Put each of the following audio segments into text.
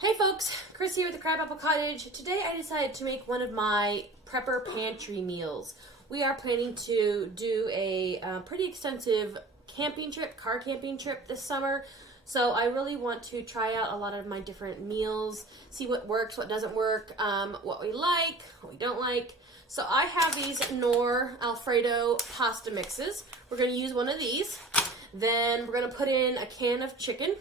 Hey folks, Chris here with the Crabapple Cottage. Today I decided to make one of my prepper pantry meals. We are planning to do a pretty extensive car camping trip this summer. So I really want to try out a lot of my different meals, see what works, what doesn't work, what we like, what we don't like. So I have these Knorr Alfredo pasta mixes. We're going to use one of these. Then we're going to put in a can of chicken.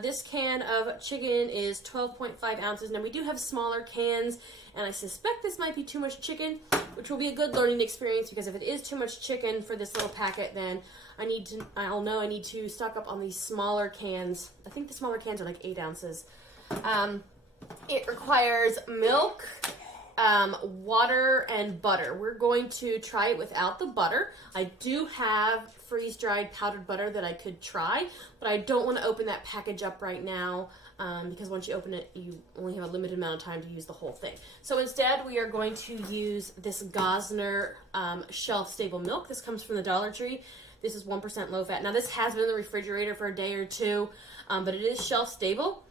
This can of chicken is 12.5 ounces. Now we do have smaller cans, and I suspect this might be too much chicken, which will be a good learning experience, because if it is too much chicken for this little packet, then I'll know I need to stock up on these smaller cans. I think the smaller cans are like 8 ounces. It requires milk, water, and butter. We're going to try it without the butter. I do have freeze-dried powdered butter that I could try, but I don't want to open that package up right now because once you open it, you only have a limited amount of time to use the whole thing. So instead, we are going to use this Gosner shelf-stable milk. This comes from the Dollar Tree. This is 1% low-fat. Now, this has been in the refrigerator for a day or two, but it is shelf-stable.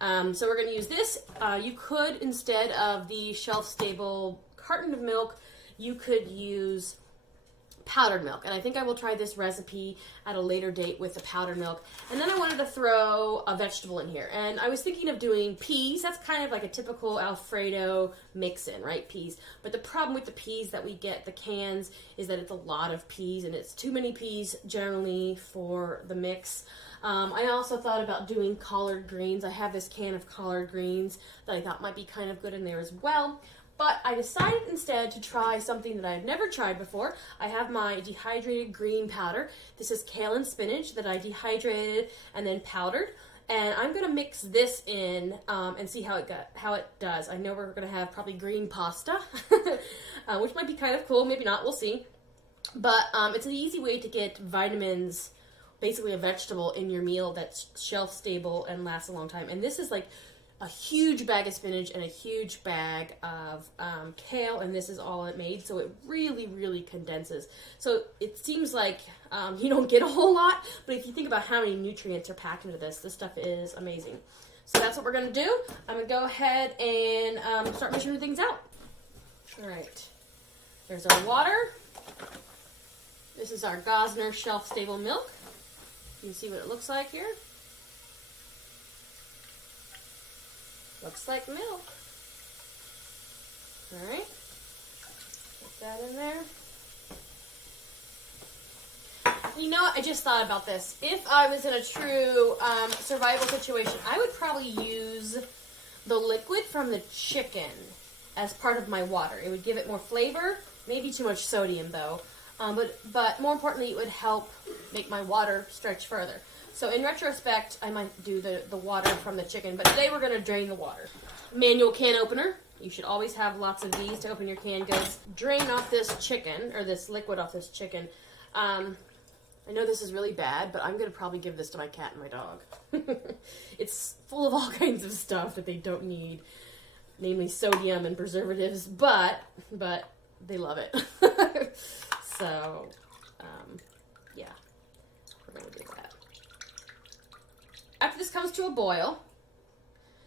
So we're going to use this. You could, instead of the shelf-stable carton of milk, you could use powdered milk. And I think I will try this recipe at a later date with the powdered milk. And then I wanted to throw a vegetable in here. And I was thinking of doing peas. That's kind of like a typical Alfredo mix-in, right? Peas. But the problem with the peas that we get, the cans, is that it's a lot of peas. And it's too many peas generally for the mix. I also thought about doing collard greens. I have this can of collard greens that I thought might be kind of good in there as well. But I decided instead to try something that I've never tried before. I have my dehydrated green powder. This is kale and spinach that I dehydrated and then powdered. And I'm going to mix this in and see how it does. I know we're going to have probably green pasta, which might be kind of cool. Maybe not. We'll see. But it's an easy way to get vitamins, basically a vegetable, in your meal that's shelf stable and lasts a long time. And this is like a huge bag of spinach and a huge bag of kale, and this is all it made, so it really, really condenses. So it seems like you don't get a whole lot, but if you think about how many nutrients are packed into this stuff is amazing. So that's what we're going to do. I'm going to go ahead and start measuring things out. All right. There's our water. This is our Gosner shelf-stable milk. You can see what it looks like here. Looks like milk. All right. Put that in there. You know what? I just thought about this. If I was in a true survival situation, I would probably use the liquid from the chicken as part of my water. It would give it more flavor. Maybe too much sodium, though. But more importantly, it would help make my water stretch further. So in retrospect, I might do the water from the chicken, but today we're going to drain the water. Manual can opener. You should always have lots of these to open your canned goods. Drain off this chicken, or this liquid off this chicken. I know this is really bad, but I'm going to probably give this to my cat and my dog. It's full of all kinds of stuff that they don't need, namely sodium and preservatives, but they love it. So, yeah, we're going to do that. After this comes to a boil,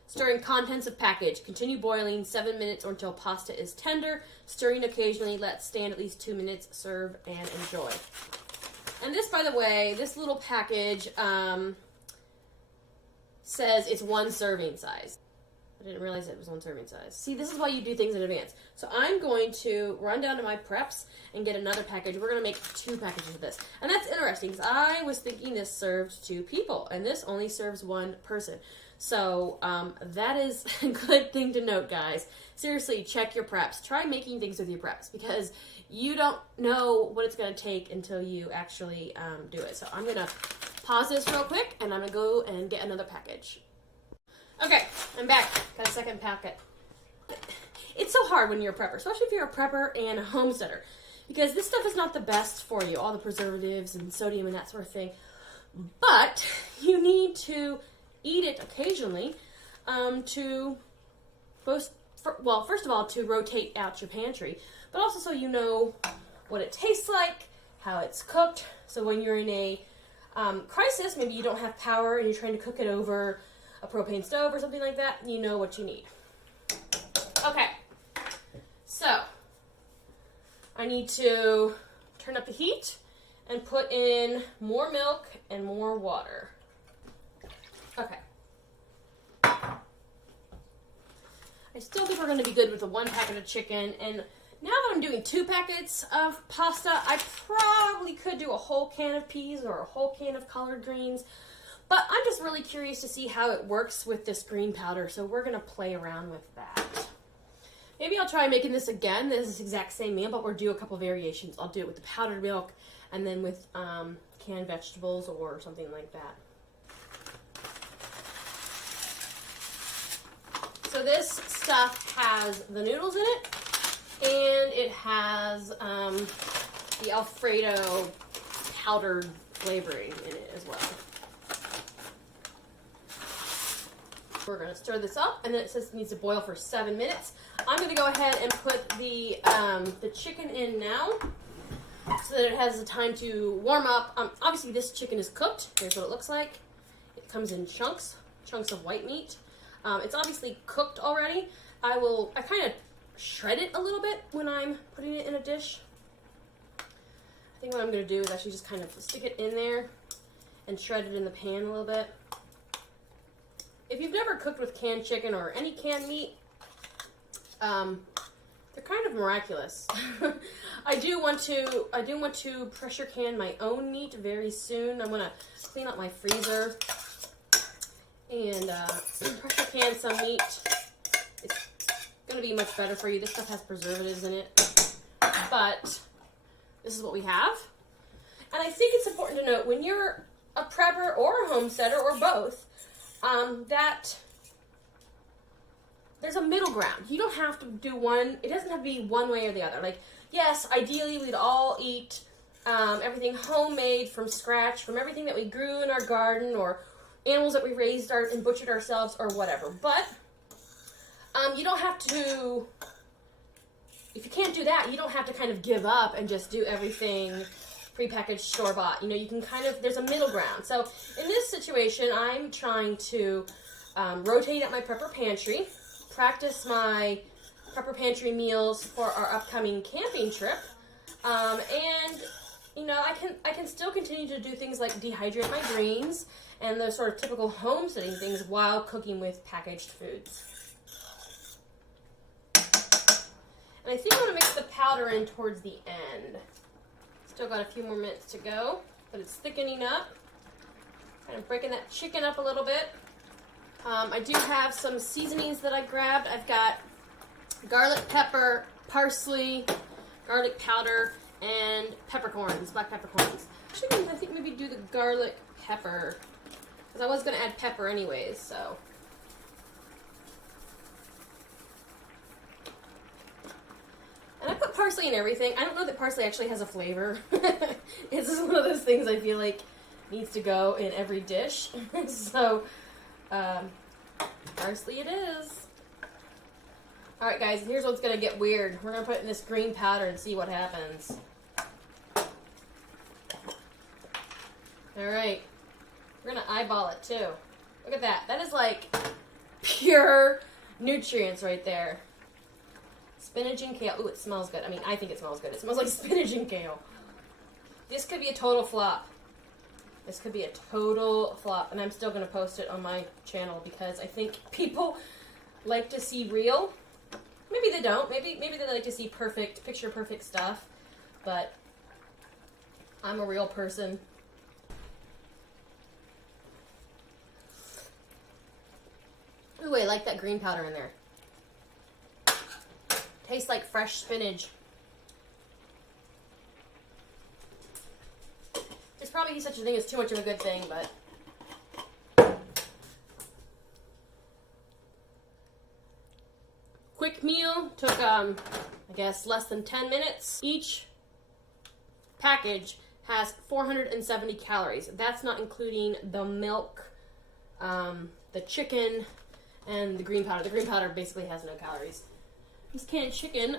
stirring contents of package. Continue boiling 7 minutes or until pasta is tender. Stirring occasionally. Let stand at least 2 minutes. Serve and enjoy. And this, by the way, this little package says it's 1 serving size. I didn't realize it was 1 serving size. See, this is why you do things in advance. So I'm going to run down to my preps and get another package. We're going to make 2 packages of this. And that's interesting because I was thinking this served 2 people, and this only serves 1 person. So that is a good thing to note, guys. Seriously, check your preps. Try making things with your preps because you don't know what it's going to take until you actually do it. So I'm going to pause this real quick, and I'm going to go and get another package. Okay, I'm back. Got a second packet. It's so hard when you're a prepper, especially if you're a prepper and a homesteader, because this stuff is not the best for you, all the preservatives and sodium and that sort of thing. But you need to eat it occasionally first of all, to rotate out your pantry, but also so you know what it tastes like, how it's cooked. So when you're in a crisis, maybe you don't have power and you're trying to cook it over a propane stove or something like that, you know what you need. Okay, so I need to turn up the heat and put in more milk and more water. Okay. I still think we're going to be good with the 1 packet of chicken, and now that I'm doing 2 packets of pasta, I probably could do a whole can of peas or a whole can of collard greens, but I'm just really curious to see how it works with this green powder, so we're going to play around with that. Maybe I'll try making this again. This is the exact same meal, but we'll do a couple variations. I'll do it with the powdered milk and then with canned vegetables or something like that. So this stuff has the noodles in it, and it has the Alfredo powdered flavoring in it as well. We're going to stir this up, and then it says it needs to boil for 7 minutes. I'm going to go ahead and put the chicken in now so that it has the time to warm up. Obviously, this chicken is cooked. Here's what it looks like. It comes in chunks of white meat. It's obviously cooked already. I kind of shred it a little bit when I'm putting it in a dish. I think what I'm going to do is actually just kind of stick it in there and shred it in the pan a little bit. If you've never cooked with canned chicken or any canned meat, they're kind of miraculous. I do want to pressure can my own meat very soon. I'm going to clean up my freezer and pressure can some meat. It's going to be much better for you. This stuff has preservatives in it, but this is what we have. And I think it's important to note, when you're a prepper or a homesteader or both, that there's a middle ground. You don't have to do one. It doesn't have to be one way or the other. Like, yes, ideally we'd all eat everything homemade from scratch, from everything that we grew in our garden or animals that we raised and butchered ourselves or whatever. But you don't have to, if you can't do that, you don't have to kind of give up and just do everything prepackaged, store-bought. You know, you can kind of, there's a middle ground. So in this situation, I'm trying to rotate at my prepper pantry, practice my prepper pantry meals for our upcoming camping trip, and you know, I can still continue to do things like dehydrate my greens and the sort of typical homesteading things while cooking with packaged foods. And I think I'm going to mix the powder in towards the end. Still got a few more minutes to go, but it's thickening up. Kind of breaking that chicken up a little bit. I do have some seasonings that I grabbed. I've got garlic pepper, parsley, garlic powder, and peppercorns, black peppercorns. Actually, I think maybe do the garlic pepper, because I was going to add pepper anyways, so. And I put parsley in everything. I don't know that parsley actually has a flavor. It's just one of those things I feel like needs to go in every dish. So, parsley it is. Alright guys, here's what's going to get weird. We're going to put in this green powder and see what happens. Alright. We're going to eyeball it too. Look at that. That is like pure nutrients right there. Spinach and kale. Ooh, it smells good. I mean, I think it smells good. It smells like spinach and kale. This could be a total flop. This could be a total flop. And I'm still going to post it on my channel because I think people like to see real. Maybe they don't. Maybe they like to see perfect, picture perfect stuff. But I'm a real person. Ooh, I like that green powder in there. Tastes like fresh spinach. There's probably such a thing as too much of a good thing, but quick meal. Took, I guess, less than 10 minutes. Each package has 470 calories. That's not including the milk, the chicken, and the green powder. The green powder basically has no calories. This canned chicken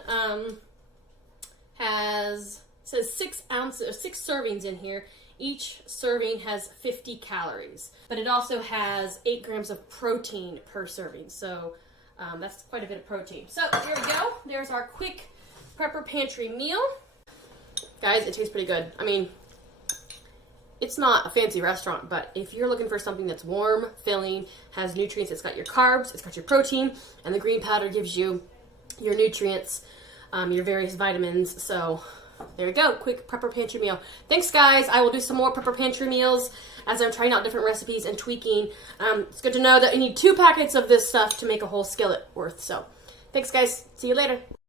says 6 servings in here, Each serving has 50 calories, but it also has 8 grams of protein per serving. So that's quite a bit of protein. So here we go. There's our quick Prepper Pantry meal. Guys, it tastes pretty good. I mean, it's not a fancy restaurant, but if you're looking for something that's warm, filling, has nutrients, it's got your carbs, it's got your protein, and the green powder gives you your nutrients, your various vitamins. So there we go, quick Prepper Pantry meal. Thanks, guys. I will do some more Prepper Pantry meals as I'm trying out different recipes and tweaking. It's good to know that you need 2 packets of this stuff to make a whole skillet worth. So thanks, guys. See you later.